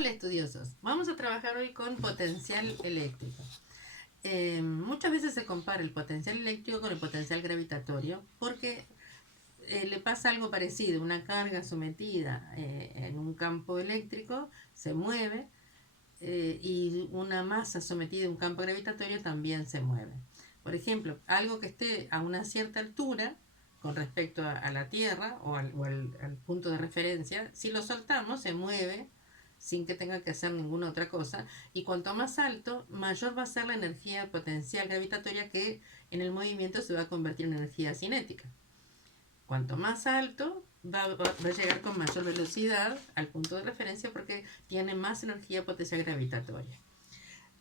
Hola estudiosos, vamos a trabajar hoy con potencial eléctrico. Muchas veces se compara el potencial eléctrico con el potencial gravitatorio porque le pasa algo parecido, una carga sometida en un campo eléctrico se mueve y una masa sometida en un campo gravitatorio también se mueve. Por ejemplo, algo que esté a una cierta altura con respecto a la Tierra o al punto de referencia, si lo soltamos se mueve sin que tenga que hacer ninguna otra cosa, y cuanto más alto, mayor va a ser la energía potencial gravitatoria que en el movimiento se va a convertir en energía cinética. Cuanto más alto, va a llegar con mayor velocidad al punto de referencia porque tiene más energía potencial gravitatoria.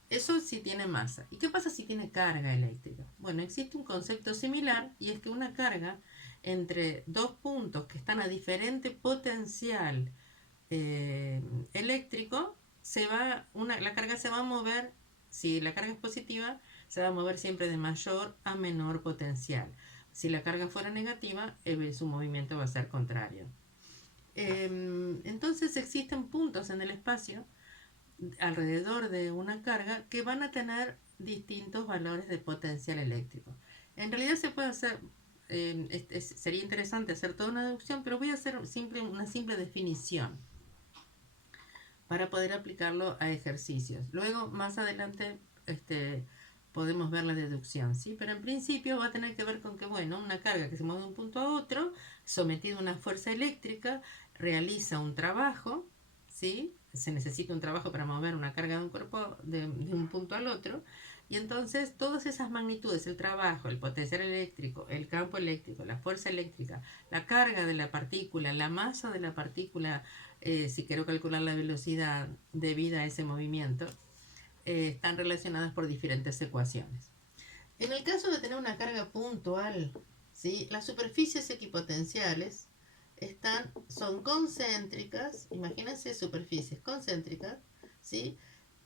Eso sí tiene masa. ¿Y qué pasa si tiene carga eléctrica? Bueno, existe un concepto similar, y es que una carga entre dos puntos que están a diferente potencial eléctrico, la carga se va a mover. Si la carga es positiva, se va a mover siempre de mayor a menor potencial. Si la carga fuera negativa, su movimiento va a ser contrario. Entonces existen puntos en el espacio alrededor de una carga que van a tener distintos valores de potencial eléctrico. En realidad se puede hacer, sería interesante hacer toda una deducción, pero voy a hacer una simple definición para poder aplicarlo a ejercicios. Luego, más adelante, podemos ver la deducción, ¿sí? Pero en principio va a tener que ver con que, bueno, una carga que se mueve de un punto a otro, sometida a una fuerza eléctrica, realiza un trabajo, ¿sí? Se necesita un trabajo para mover una carga de un cuerpo de un punto al otro, y entonces todas esas magnitudes, el trabajo, el potencial eléctrico, el campo eléctrico, la fuerza eléctrica, la carga de la partícula, la masa de la partícula, si quiero calcular la velocidad debida a ese movimiento, están relacionadas por diferentes ecuaciones. En el caso de tener una carga puntual, ¿sí? Las superficies equipotenciales son concéntricas. Imagínense superficies concéntricas, ¿sí?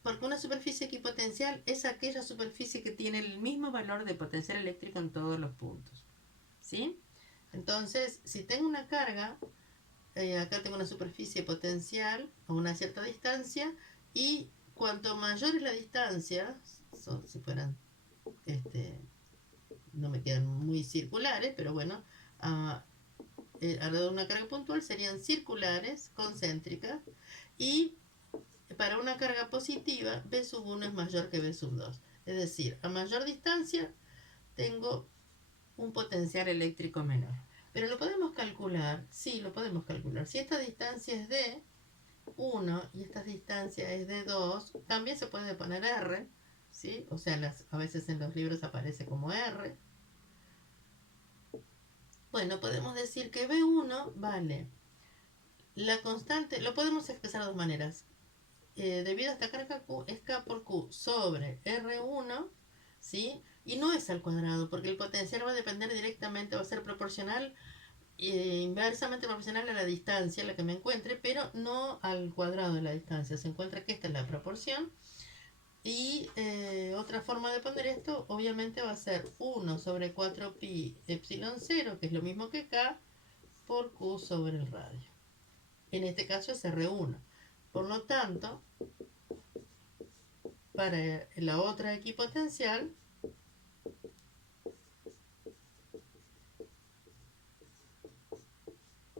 Porque una superficie equipotencial es aquella superficie que tiene el mismo valor de potencial eléctrico en todos los puntos, ¿sí? Entonces, si tengo una carga, acá tengo una superficie potencial a una cierta distancia, y cuanto mayor es la distancia, si fueran, no me quedan muy circulares, pero bueno, alrededor de una carga puntual serían circulares, concéntricas, y para una carga positiva, B sub 1 es mayor que B sub 2. Es decir, a mayor distancia tengo un potencial eléctrico menor. Pero lo podemos calcular, sí, lo podemos calcular. Si esta distancia es de 1 y esta distancia es de 2, también se puede poner R, ¿sí? O sea, a veces en los libros aparece como R. Bueno, podemos decir que B1 vale la constante, lo podemos expresar de dos maneras. Debido a esta carga Q, es K por Q sobre R1, ¿sí? Y no es al cuadrado, porque el potencial va a depender directamente, va a ser proporcional, inversamente proporcional a la distancia a la que me encuentre, pero no al cuadrado de la distancia. Se encuentra que esta es la proporción. Y otra forma de poner esto, obviamente, va a ser 1 sobre 4 pi epsilon 0, que es lo mismo que K, por Q sobre el radio. En este caso es R1. Por lo tanto, para la otra equipotencial,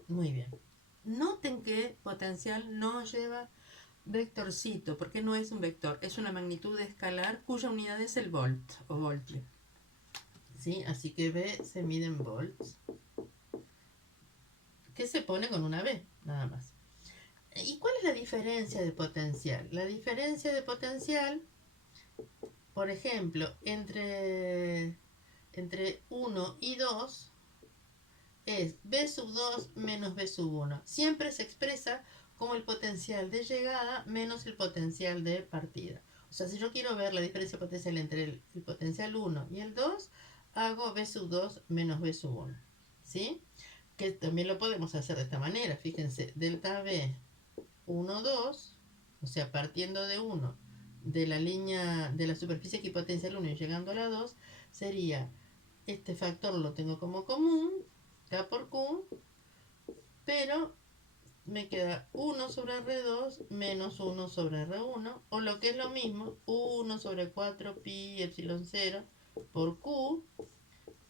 muy bien. Noten que potencial no lleva vectorcito, porque no es un vector, es una magnitud escalar cuya unidad es el volt o voltio, ¿sí? Así que B se mide en volts, que se pone con una B, nada más. ¿Y cuál es la diferencia de potencial? La diferencia de potencial, por ejemplo, entre 1 y 2 es B sub 2 menos B sub 1. Siempre se expresa como el potencial de llegada menos el potencial de partida. O sea, si yo quiero ver la diferencia potencial entre el potencial 1 y el 2, hago B sub 2 menos B sub 1. ¿Sí? Que también lo podemos hacer de esta manera. Fíjense, delta B 1, 2, o sea, partiendo de 1, de la línea de la superficie equipotencial 1 y llegando a la 2, sería, este factor lo tengo como común, K por Q, pero me queda 1 sobre R2 menos 1 sobre R1, o lo que es lo mismo, 1 sobre 4 pi epsilon 0 por Q,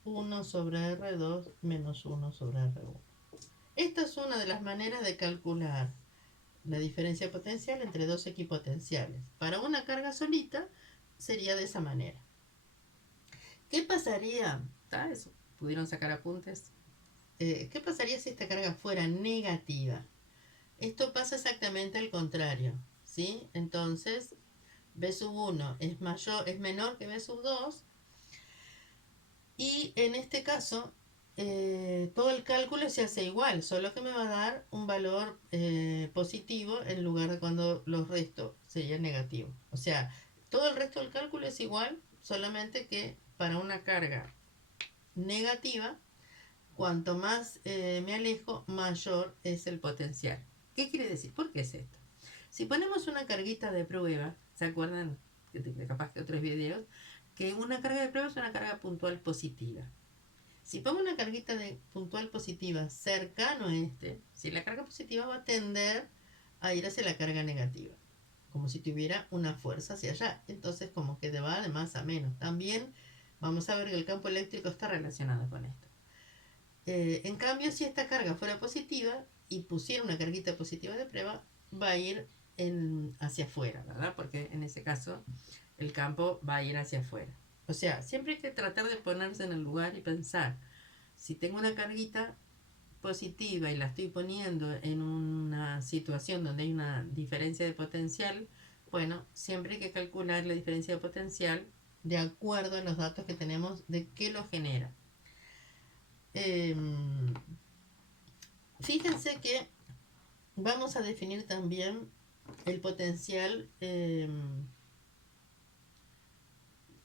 1 sobre R2 menos 1 sobre R1. Esta es una de las maneras de calcular la diferencia potencial entre dos equipotenciales. Para una carga solita sería de esa manera. ¿Qué pasaría? ¿Está eso? ¿Pudieron sacar apuntes? ¿Qué pasaría si esta carga fuera negativa? Esto pasa exactamente al contrario, ¿sí? Entonces, B sub 1 es menor que B sub 2, y en este caso todo el cálculo se hace igual, solo que me va a dar un valor positivo en lugar de cuando los restos sería negativo. O sea, todo el resto del cálculo es igual, solamente que para una carga negativa, cuanto más me alejo, mayor es el potencial. ¿Qué quiere decir? ¿Por qué es esto? Si ponemos una carguita de prueba, ¿se acuerdan? Capaz que otros videos, que una carga de prueba es una carga puntual positiva. Si pongo una carguita de puntual positiva cercano a si la carga positiva va a tender a ir hacia la carga negativa, como si tuviera una fuerza hacia allá. Entonces, como que va de más a menos. También vamos a ver que el campo eléctrico está relacionado con esto. En cambio, si esta carga fuera positiva y pusiera una carguita positiva de prueba, va a ir hacia afuera, ¿verdad? Porque en ese caso el campo va a ir hacia afuera. O sea, siempre hay que tratar de ponerse en el lugar y pensar, si tengo una carguita positiva y la estoy poniendo en una situación donde hay una diferencia de potencial, bueno, siempre hay que calcular la diferencia de potencial de acuerdo a los datos que tenemos de qué lo genera. Fíjense que vamos a definir también el potencial.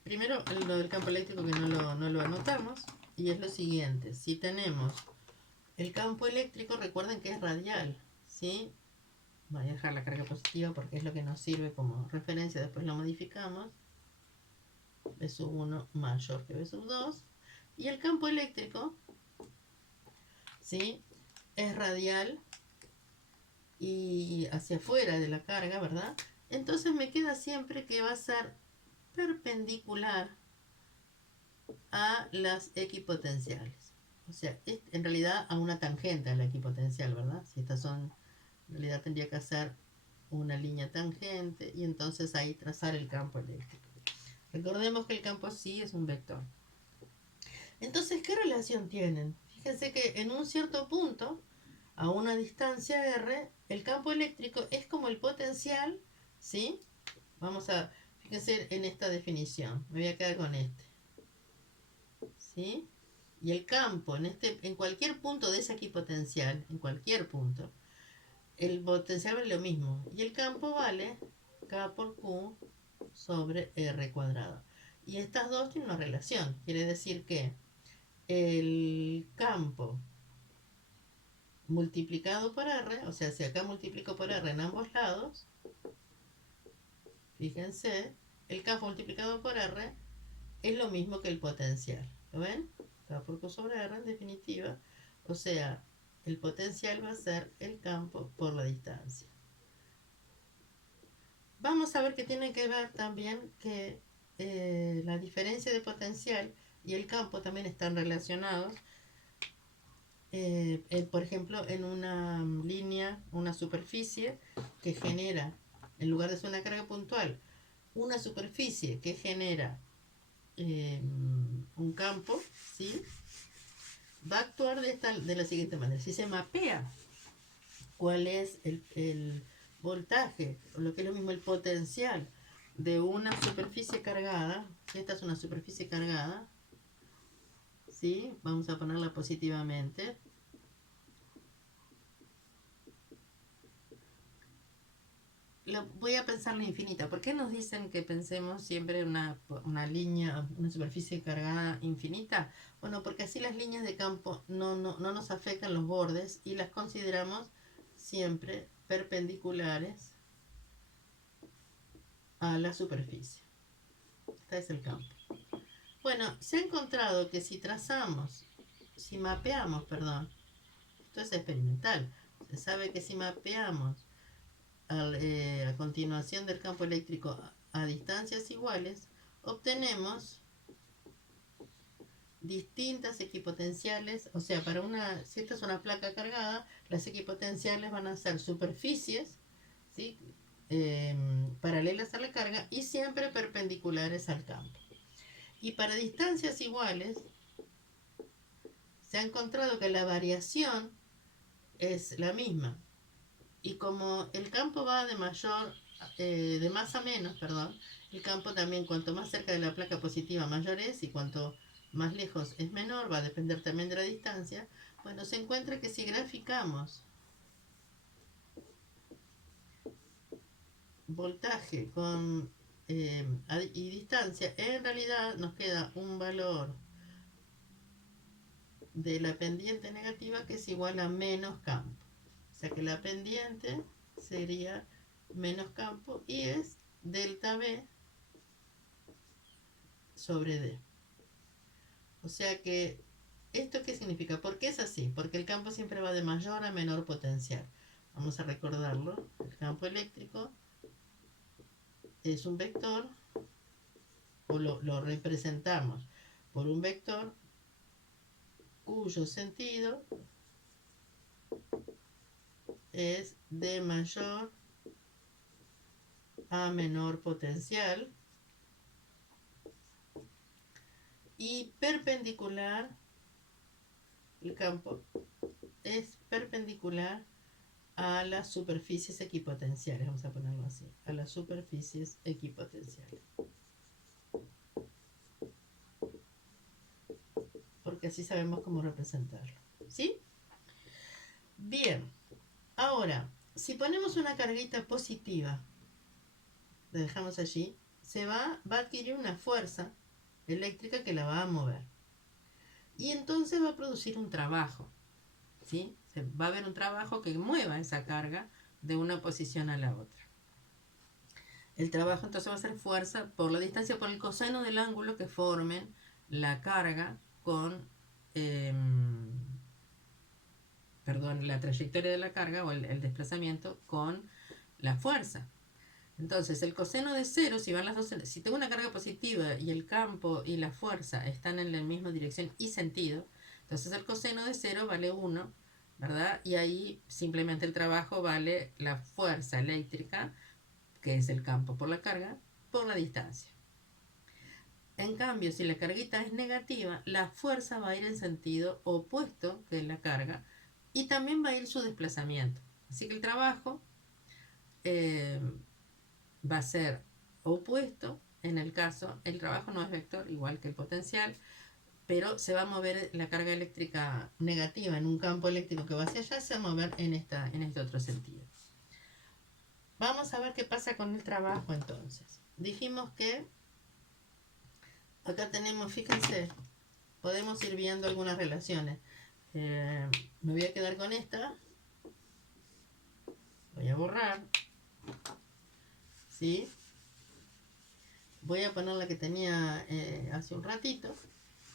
Primero, lo del campo eléctrico que no lo anotamos. Y es lo siguiente: si tenemos el campo eléctrico, recuerden que es radial, ¿sí? Voy a dejar la carga positiva porque es lo que nos sirve como referencia. Después lo modificamos. B sub 1 mayor que B sub 2. Y el campo eléctrico, ¿sí?, es radial y hacia afuera de la carga, ¿verdad? Entonces me queda siempre que va a ser perpendicular a las equipotenciales. O sea, en realidad a una tangente a la equipotencial, ¿verdad? Si estas son, en realidad tendría que hacer una línea tangente y entonces ahí trazar el campo eléctrico. Recordemos que el campo sí es un vector. Entonces, ¿qué relación tienen? Fíjense que en un cierto punto, a una distancia r, el campo eléctrico es como el potencial, ¿sí? Vamos a, fíjense en esta definición, me voy a quedar con ¿sí? Y el campo en cualquier punto de esa equipotencial, en cualquier punto, el potencial vale lo mismo. Y el campo vale K por Q sobre R cuadrado. Y estas dos tienen una relación. Quiere decir que el campo multiplicado por R, o sea, si acá multiplico por R en ambos lados, fíjense, el campo multiplicado por R es lo mismo que el potencial. ¿Lo ven? K por Q sobre R en definitiva. O sea, el potencial va a ser el campo por la distancia. Vamos a ver que tiene que ver también que la diferencia de potencial y el campo también están relacionados. Por ejemplo, en una línea, una superficie que genera, en lugar de ser una carga puntual, una superficie que genera un campo, ¿sí?, va a actuar de la siguiente manera. Si se mapea cuál es el voltaje, o lo que es lo mismo el potencial de una superficie cargada, esta es una superficie cargada, ¿sí?, vamos a ponerla positivamente. Voy a pensarla infinita. ¿Por qué nos dicen que pensemos siempre en una línea, una superficie cargada infinita? Bueno, porque así las líneas de campo no nos afectan los bordes y las consideramos siempre perpendiculares a la superficie. Este es el campo. Bueno, se ha encontrado que si mapeamos, esto es experimental, sabe que si mapeamos a continuación del campo eléctrico a distancias iguales, obtenemos distintas equipotenciales, o sea, si esta es una placa cargada, las equipotenciales van a ser superficies, ¿sí? Paralelas a la carga y siempre perpendiculares al campo. Y para distancias iguales, se ha encontrado que la variación es la misma. Y como el campo va de más a menos, perdón, el campo también, cuanto más cerca de la placa positiva, mayor es, y cuanto más lejos es menor, va a depender también de la distancia. Bueno, se encuentra que si graficamos voltaje y distancia, en realidad nos queda un valor de la pendiente negativa que es igual a menos campo. O sea que la pendiente sería menos campo y es delta B sobre D. O sea que, ¿esto qué significa? ¿Por qué es así? Porque el campo siempre va de mayor a menor potencial. Vamos a recordarlo. El campo eléctrico es un vector, o lo representamos por un vector cuyo sentido es de mayor a menor potencial y perpendicular, el campo es perpendicular a las superficies equipotenciales, vamos a ponerlo así, a las superficies equipotenciales. Porque así sabemos cómo representarlo, ¿sí? Bien, ahora, si ponemos una carguita positiva, la dejamos allí, va a adquirir una fuerza eléctrica que la va a mover. Y entonces va a producir un trabajo, ¿sí? Va a haber un trabajo que mueva esa carga de una posición a la otra. El trabajo entonces va a ser fuerza por la distancia, por el coseno del ángulo que formen la carga con, la trayectoria de la carga o el desplazamiento con la fuerza. Entonces, el coseno de cero, si tengo una carga positiva y el campo y la fuerza están en la misma dirección y sentido, entonces el coseno de cero vale 1, ¿verdad? Y ahí simplemente el trabajo vale la fuerza eléctrica, que es el campo por la carga, por la distancia. En cambio, si la carguita es negativa, la fuerza va a ir en sentido opuesto que la carga y también va a ir su desplazamiento. Así que el trabajo va a ser opuesto. En el caso, el trabajo no es vector, igual que el potencial, pero se va a mover la carga eléctrica negativa en un campo eléctrico que va hacia allá, se va a mover en este otro sentido. Vamos a ver qué pasa con el trabajo entonces. Dijimos que acá tenemos, fíjense, podemos ir viendo algunas relaciones. Me voy a quedar con esta. Voy a borrar. ¿Sí? Voy a poner la que tenía hace un ratito,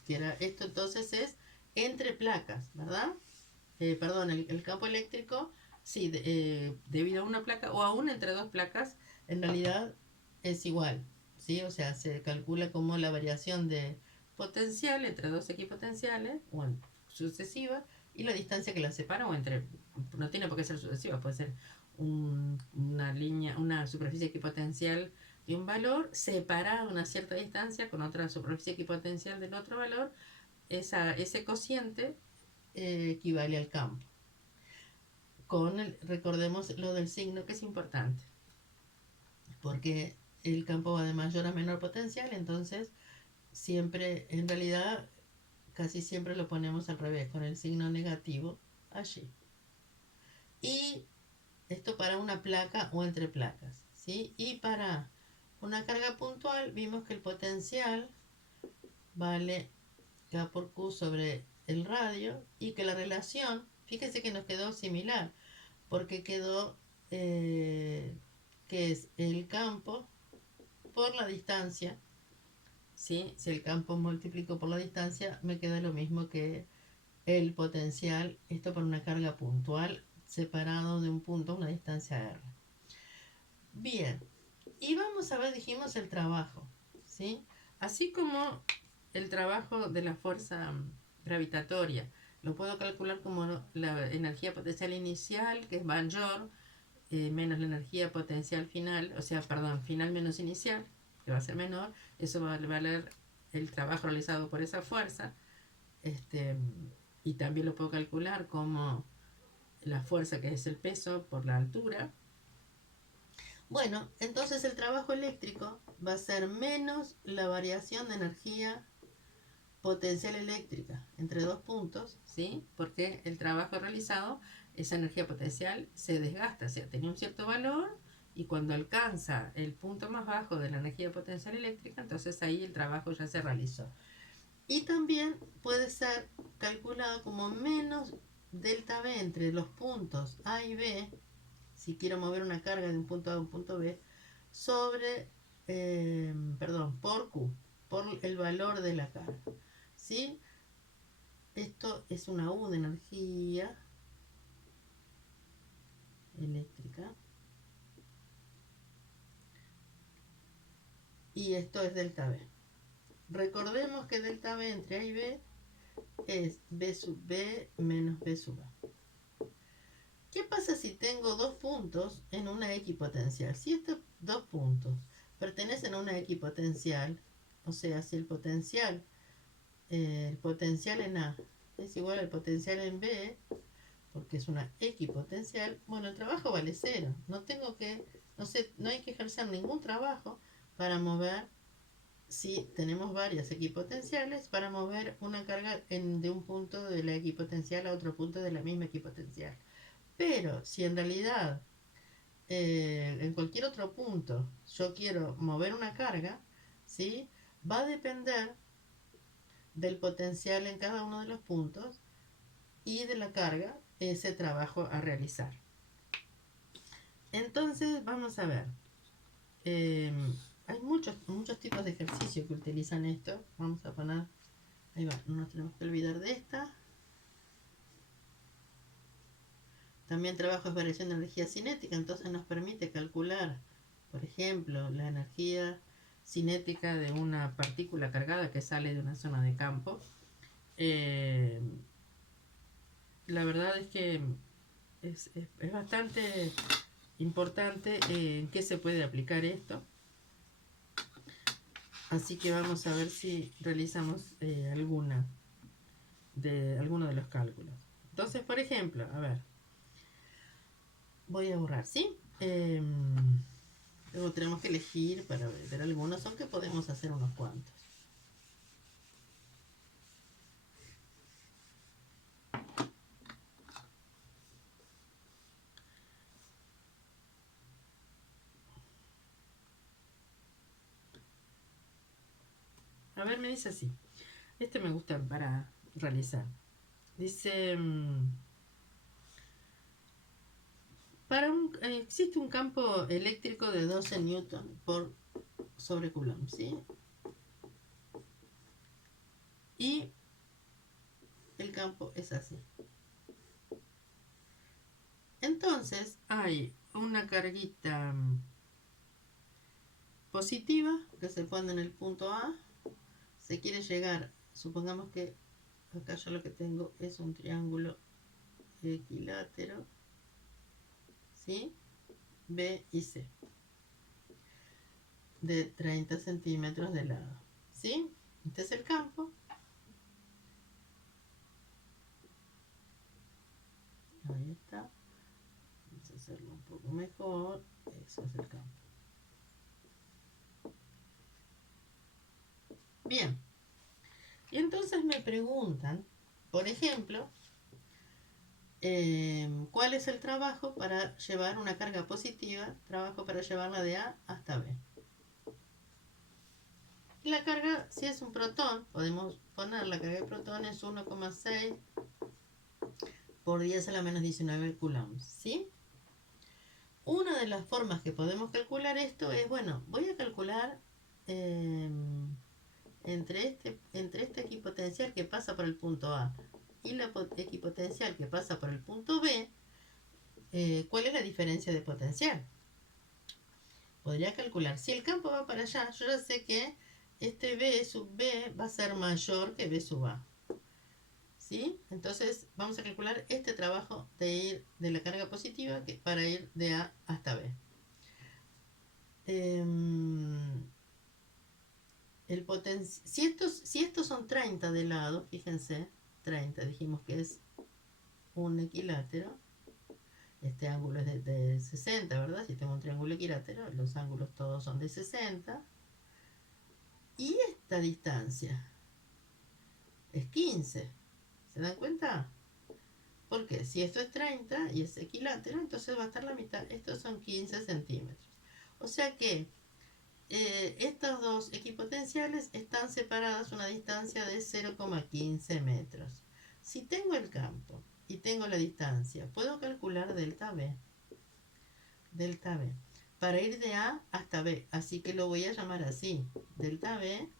que era esto. Entonces es entre placas, ¿verdad? Perdón, el campo eléctrico, sí, debido a una placa o aún entre dos placas, en realidad es igual, ¿sí? O sea, se calcula como la variación de potencial entre dos equipotenciales, o sucesiva, y la distancia que las separa, no tiene por qué ser sucesiva, puede ser una superficie equipotencial de un valor separada a una cierta distancia con otra superficie equipotencial del otro valor. Ese cociente equivale al campo. Recordemos lo del signo, que es importante, porque el campo va de mayor a menor potencial, entonces siempre, en realidad, casi siempre lo ponemos al revés, con el signo negativo allí. Y esto para una placa o entre placas, ¿sí? Y para una carga puntual, vimos que el potencial vale K por Q sobre el radio y que la relación, fíjese que nos quedó similar, porque quedó que es el campo por la distancia, ¿sí? Si el campo multiplico por la distancia, me queda lo mismo que el potencial, esto por una carga puntual, separados de un punto a una distancia r. Bien, y vamos a ver, dijimos, el trabajo, ¿sí? Así como el trabajo de la fuerza gravitatoria, lo puedo calcular como la energía potencial inicial, que es mayor, menos la energía potencial final, o sea, perdón, final menos inicial, que va a ser menor, eso va a valer el trabajo realizado por esa fuerza, este, y también lo puedo calcular como la fuerza que es el peso por la altura. Bueno, entonces el trabajo eléctrico va a ser menos la variación de energía potencial eléctrica entre dos puntos, ¿sí? Porque el trabajo realizado, esa energía potencial se desgasta, o sea, tenía un cierto valor y cuando alcanza el punto más bajo de la energía potencial eléctrica, entonces ahí el trabajo ya se realizó. Y también puede ser calculado como menos delta V entre los puntos A y B, si quiero mover una carga de un punto A a un punto B, sobre, por Q, por el valor de la carga. ¿Sí? Esto es una U de energía eléctrica. Y esto es delta V. Recordemos que delta V entre A y B es B sub B menos B sub A. ¿Qué pasa si tengo dos puntos en una equipotencial? Si estos dos puntos pertenecen a una equipotencial, o sea, si el potencial en A es igual al potencial en B, porque es una equipotencial, bueno, el trabajo vale cero. No hay que ejercer ningún trabajo para mover, si tenemos varias equipotenciales, para mover una carga de un punto de la equipotencial a otro punto de la misma equipotencial. Pero si en realidad en cualquier otro punto yo quiero mover una carga, ¿sí? Va a depender del potencial en cada uno de los puntos y de la carga ese trabajo a realizar. Entonces vamos a ver. Hay muchos tipos de ejercicio que utilizan esto. Vamos a poner, ahí va, no nos tenemos que olvidar de esta. También trabajo es variación de energía cinética, entonces nos permite calcular, por ejemplo, la energía cinética de una partícula cargada que sale de una zona de campo. La verdad es que es bastante importante en qué se puede aplicar esto. Así que vamos a ver si realizamos alguno de los cálculos. Entonces, por ejemplo, a ver, voy a borrar, ¿sí? Luego tenemos que elegir para ver algunos, aunque podemos hacer unos cuantos. A ver, me dice así. Este me gusta para realizar. Dice, existe un campo eléctrico de 12 newton por sobre coulomb, ¿sí? Y el campo es así. Entonces hay una carguita positiva que se pone en el punto A. Se quiere llegar, supongamos que acá yo lo que tengo es un triángulo equilátero, ¿sí? B y C, de 30 centímetros de lado, ¿sí? Este es el campo. Ahí está. Vamos a hacerlo un poco mejor. Eso es el campo. Bien. Y entonces me preguntan, por ejemplo, ¿cuál es el trabajo para llevar una carga positiva? Trabajo para llevarla de A hasta B. Y la carga, si es un protón, podemos poner la carga de protón es 1,6 por 10 a la menos 19 coulombs, ¿sí? Una de las formas que podemos calcular esto es, bueno, voy a calcular entre este equipotencial que pasa por el punto A y la equipotencial que pasa por el punto B, ¿cuál es la diferencia de potencial? Podría calcular, si el campo va para allá, yo ya sé que este B sub B va a ser mayor que B sub A. ¿Sí? Entonces vamos a calcular este trabajo de ir de la carga positiva para ir de A hasta B. Si estos son 30 de lado, fíjense, 30, dijimos que es un equilátero. Este ángulo es de 60, ¿verdad? Si tengo un triángulo equilátero, los ángulos todos son de 60. Y esta distancia es 15. ¿Se dan cuenta? Porque si esto es 30 y es equilátero, entonces va a estar la mitad. Estos son 15 centímetros. O sea que estas dos equipotenciales están separadas una distancia de 0,15 metros. Si tengo el campo y tengo la distancia, puedo calcular delta B. Delta B. Para ir de A hasta B. Así que lo voy a llamar así. Delta B.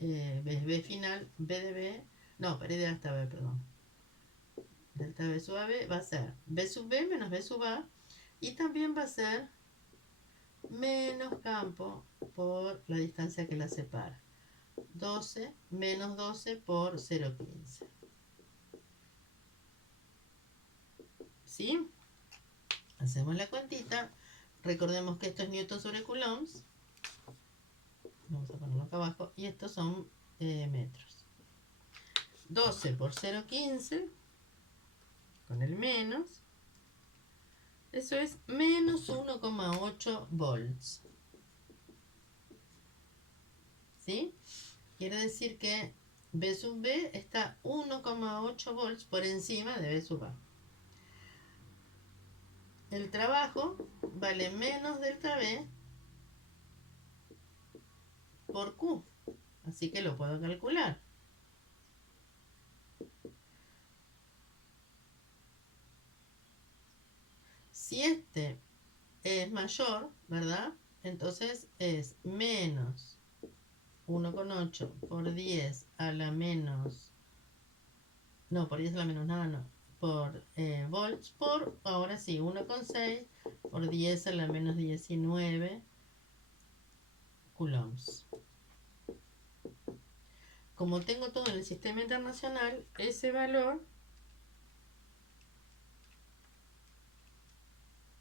B final. B de B. No, para ir de A hasta B, perdón. Delta B sub AB va a ser B sub B menos B sub A. Y también va a ser menos campo por la distancia que la separa. 12 menos 12 por 0,15. ¿Sí? Hacemos la cuentita. Recordemos que esto es Newton sobre Coulombs. Vamos a ponerlo acá abajo. Y estos son metros. 12 por 0,15 con el menos. Eso es menos 1,8 volts. ¿Sí? Quiere decir que B sub B está 1,8 volts por encima de B sub A. El trabajo vale menos delta B por Q. Así que lo puedo calcular. Si este es mayor, ¿verdad? Entonces es menos 1,8 por 10 a la menos... No, por 10 a la menos nada, no. Por volts por, ahora sí, 1,6 por 10 a la menos 19 coulombs. Como tengo todo en el sistema internacional, ese valor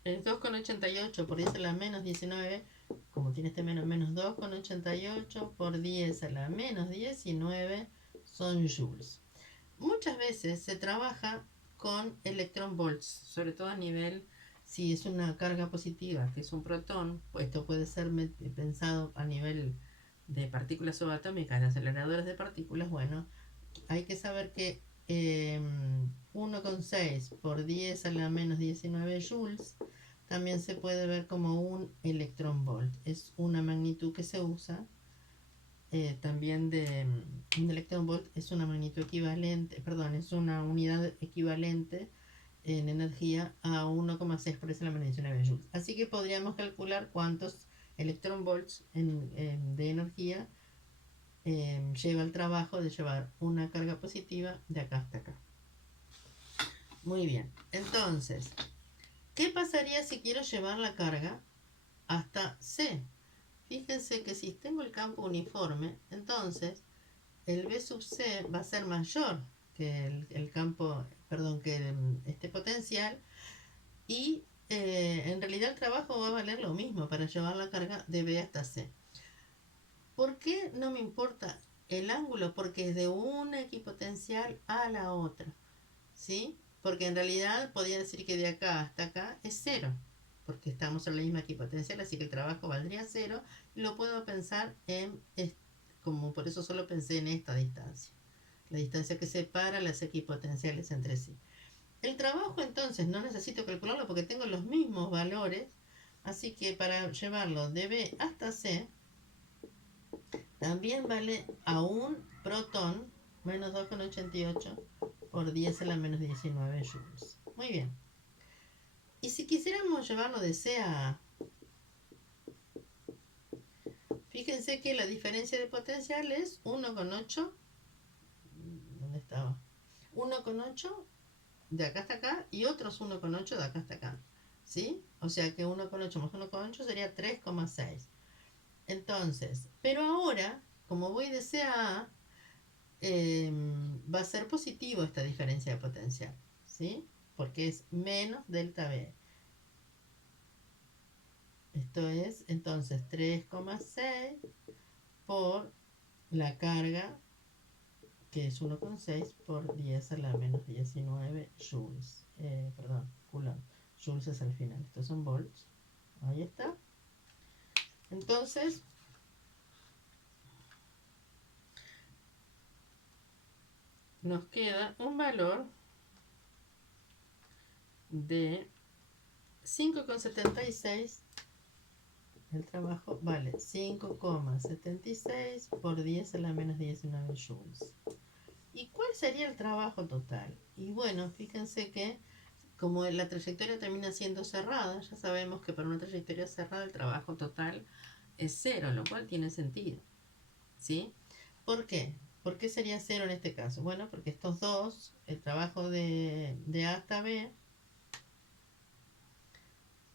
es 2,88 por 10 a la menos 19, como tiene este menos 2,88 por 10 a la menos 19 son joules. Muchas veces se trabaja con electron volts, sobre todo a nivel, si es una carga positiva, que es un protón, pues esto puede ser pensado a nivel de partículas subatómicas, de aceleradores de partículas. Bueno, hay que saber que 1,6 por 10 a la menos 19 joules también se puede ver como un electron volt. Es una magnitud que se usa también de un electron volt, es una magnitud equivalente, perdón, es una unidad equivalente en energía a 1,6 por 10 a la menos 19 joules. Así que podríamos calcular cuántos electron volts de energía lleva el trabajo de llevar una carga positiva de acá hasta acá. Muy bien, entonces, ¿qué pasaría si quiero llevar la carga hasta C? Fíjense que si tengo el campo uniforme, entonces el B sub C va a ser mayor que el campo, perdón, que este potencial, y en realidad el trabajo va a valer lo mismo para llevar la carga de B hasta C. ¿Por qué no me importa el ángulo? Porque es de una equipotencial a la otra, ¿sí? Porque en realidad podría decir que de acá hasta acá es cero, porque estamos en la misma equipotencial, así que el trabajo valdría cero. Lo puedo pensar como por eso solo pensé en esta distancia, la distancia que separa las equipotenciales entre sí. El trabajo entonces no necesito calcularlo porque tengo los mismos valores, así que para llevarlo de B hasta C también vale a un protón menos 2,88 por 10 a la menos 19 joules. Muy bien. Y si quisiéramos llevarlo de C a A, fíjense que la diferencia de potencial es 1,8. ¿Dónde estaba? 1,8 de acá hasta acá y otros 1,8 de acá hasta acá. ¿Sí? O sea que 1,8 más 1,8 sería 3,6. Entonces, pero ahora, como voy de C a A, va a ser positivo esta diferencia de potencial. ¿Sí? Porque es menos delta B. Esto es entonces 3,6 por la carga, que es 1,6 por 10 a la menos 19 joules. Perdón, coulomb. Joules es al final. Estos son volts. Ahí está. Entonces, nos queda un valor de 5,76. El trabajo vale 5,76 por 10 a la menos 19 joules. ¿Y cuál sería el trabajo total? Y bueno, fíjense que como la trayectoria termina siendo cerrada, ya sabemos que para una trayectoria cerrada el trabajo total es cero, lo cual tiene sentido. ¿Sí? ¿Por qué? ¿Por qué sería cero en este caso? Bueno, porque estos dos, el trabajo de A hasta B,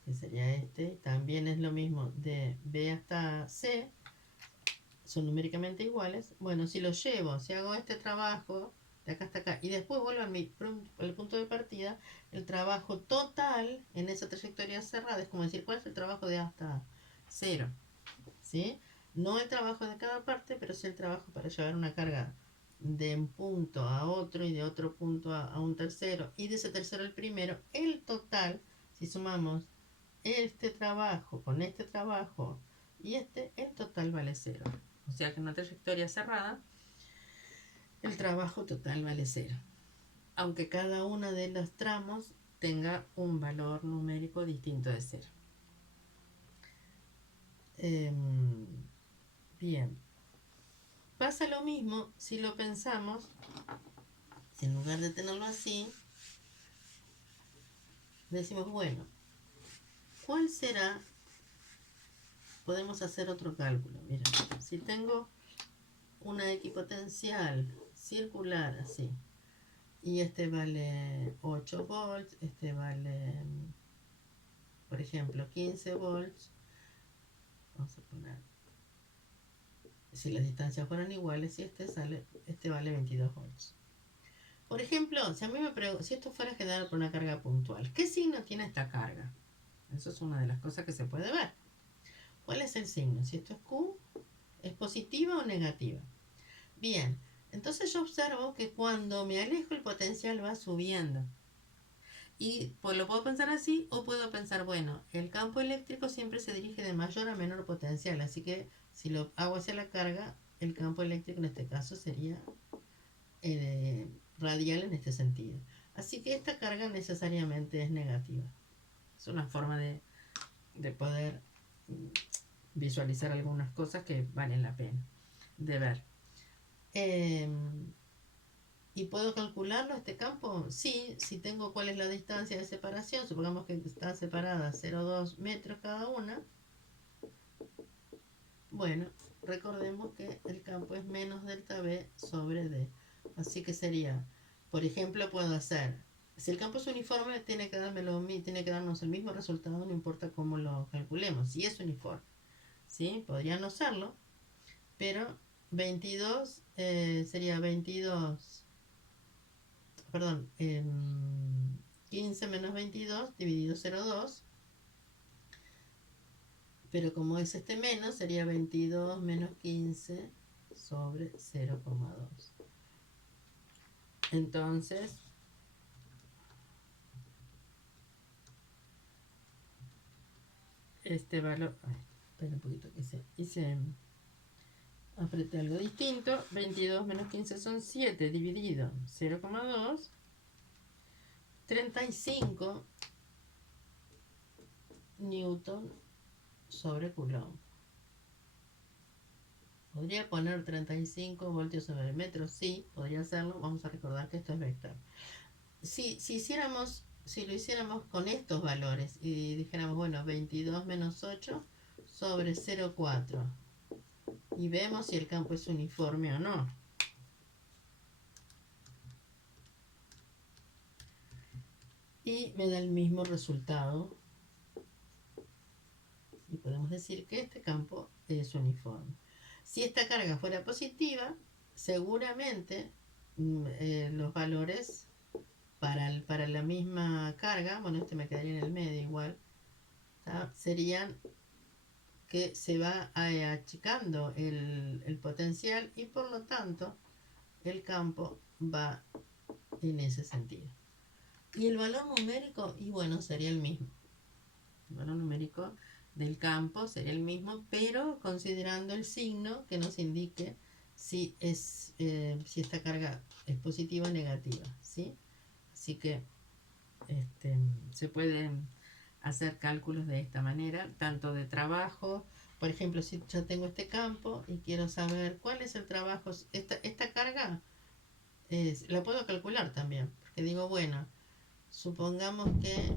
que sería este, también es lo mismo de B hasta C, son numéricamente iguales. Bueno, si lo llevo, si hago este trabajo de acá hasta acá y después vuelvo al punto de partida, el trabajo total en esa trayectoria cerrada es como decir, ¿cuál es el trabajo de A hasta cero? ¿Sí? No el trabajo de cada parte, pero sí el trabajo para llevar una carga de un punto a otro y de otro punto a un tercero y de ese tercero al primero. El total, si sumamos este trabajo con este trabajo y el total vale cero. O sea que en una trayectoria cerrada, el trabajo total vale cero. Aunque cada uno de los tramos tenga un valor numérico distinto de cero. Bien. Pasa lo mismo si lo pensamos, si en lugar de tenerlo así, decimos, bueno, ¿cuál será? Podemos hacer otro cálculo. Mira, si tengo una equipotencial circular así, y este vale 8 volts, este vale, por ejemplo, 15 volts, vamos a poner, si las distancias fueran iguales, y este vale 22 volts. Por ejemplo, si a mí si esto fuera generado por una carga puntual, ¿qué signo tiene esta carga? Eso es una de las cosas que se puede ver. ¿Cuál es el signo? Si esto es Q, ¿es positiva o negativa? Bien, entonces yo observo que cuando me alejo el potencial va subiendo. Y pues lo puedo pensar así o puedo pensar, bueno, el campo eléctrico siempre se dirige de mayor a menor potencial, así que si lo hago hacia la carga, el campo eléctrico en este caso sería radial en este sentido. Así que esta carga necesariamente es negativa. Es una forma de poder visualizar algunas cosas que valen la pena de ver. ¿Y puedo calcularlo este campo? Sí, si tengo cuál es la distancia de separación, supongamos que están separadas 0,2 metros cada una. Bueno, recordemos que el campo es menos delta B sobre D. Así que sería, por ejemplo, puedo hacer, si el campo es uniforme, tiene que darnos el mismo resultado, no importa cómo lo calculemos, si es uniforme. ¿Sí? Podría no serlo, pero 22 sería 22, perdón, 15 menos 22 dividido 0,2, pero como es este menos, sería 22 menos 15 sobre 0,2. Entonces, este valor, espera un poquito que apreté algo distinto, 22 menos 15 son 7 dividido 0,2, 35 newton sobre coulomb. ¿Podría poner 35 voltios sobre el metro? Sí, podría hacerlo. Vamos a recordar que esto es vector. Si lo hiciéramos con estos valores y dijéramos, bueno, 22 menos 8 sobre 0,4 y vemos si el campo es uniforme o no. y me da el mismo resultado. Y podemos decir que este campo es uniforme. Si esta carga fuera positiva, seguramente los valores para la misma carga, bueno, este me quedaría en el medio igual, ¿tá? Serían que se va achicando el potencial y por lo tanto el campo va en ese sentido. Y el valor numérico, y bueno, sería el mismo. El valor numérico del campo sería el mismo, pero considerando el signo que nos indique si esta carga es positiva o negativa, ¿sí? Así que se pueden hacer cálculos de esta manera, tanto de trabajo, por ejemplo, si yo tengo este campo y quiero saber cuál es el trabajo, esta carga la puedo calcular también, porque digo, bueno, supongamos que